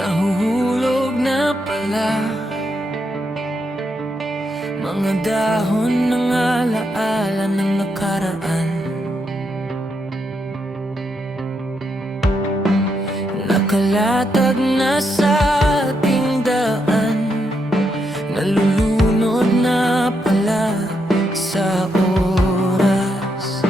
Nahuhulog na pala mga dahon ng alaala ng nakaraan. Nakalatag na sa ating daan, nalulunod na pala sa oras.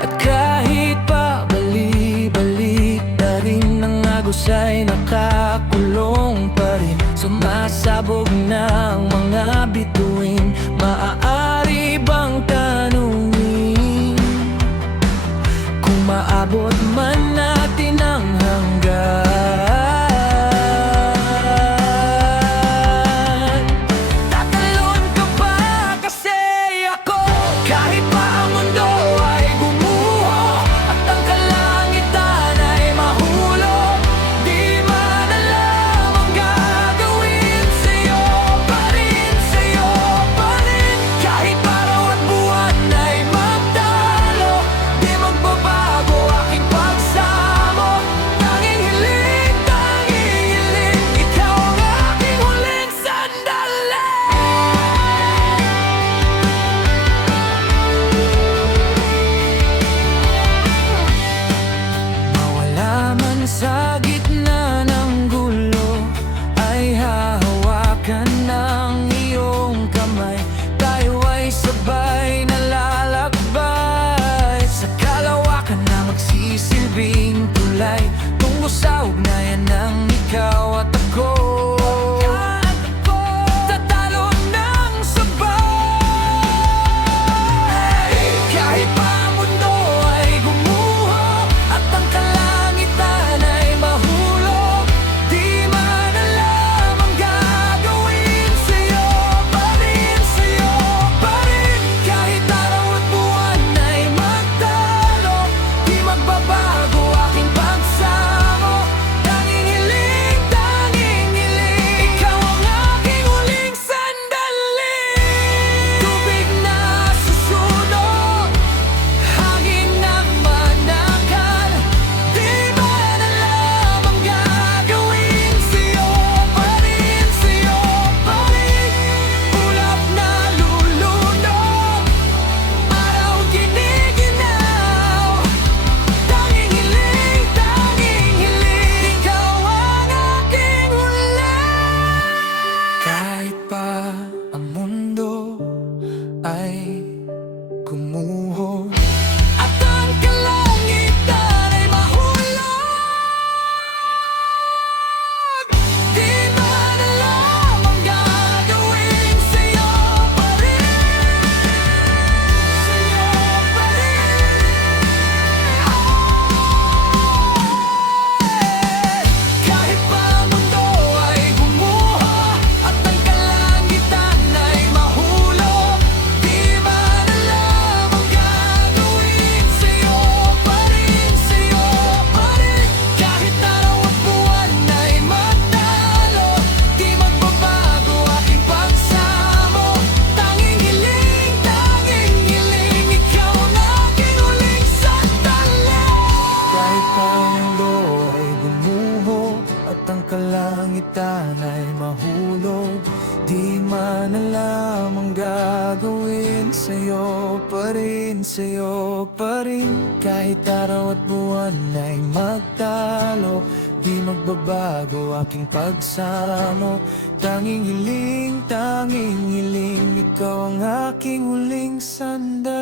At kahit pa bali-balik na rin ang agos ay nakakulong pa rin. Sumasabog na ang mga bituin. Maaari bang tanungin kung maabot man natin ang hanggan? Tatalon ka ba kasi ako? Kahit pa ang mundo ay gumuho at ang kalangitan ay mahulog, di man alam ang gagawin sa'yo pa rin, sa'yo pa rin. Kahit araw at buwan ay magdalo, di magbabago aking pagsamo. Tanging hiling, ikaw ang aking huling sandali. Mawala man sa gitna ng gulo, ay hahawakan ng iyong kamay. Tayo ay sabay na lalakbay sa kalawakan na magsisilbing tulay, tungo sa ugnayan ng ikaw at ako. Tatalo ng sabay. Kahit pa ang mundo ay gumuho at ang kalangitan ay mahulog, di man alam ang gagawin sa'yo pa rin, sa'yo pa rin. Kahit araw at buwan ay magdalo, di magbabago aking pagsamo. Tanging hiling, ikaw ang aking huling sandali. Tubig na susunog, hangin na manakal, di man alam ang gagawin sa'yo pa rin, sa'yo pa rin. Ulap na lulunod, araw giniginaw. Tanging hiling, ikaw ang aking huling. Kahit pa ang mundo ay gumuho at ang kalangitan ay mahulog, di man alam ang gagawin sa'yo pa rin, sa'yo pa rin. Kahit pa ang mundo ay gumuho at ang kalangitan ay mahulog, di man alam ang gagawin sa'yo pa rin, sa'yo pa rin. Kahit araw at buwan ay magdalo, di magbabago aking pagsamo. Tanging hiling, ikaw ang aking huling sandali. Kahit pa ang mundo ay gumuho at ang kalangitan ay mahulog, di man alam ang gagawin sa'yo pa rin, sa'yo pa rin. Kahit araw at buwan ay magtalo, di magbabago aking pagsamo. Tanging hiling, ikaw ang aking huling sandali.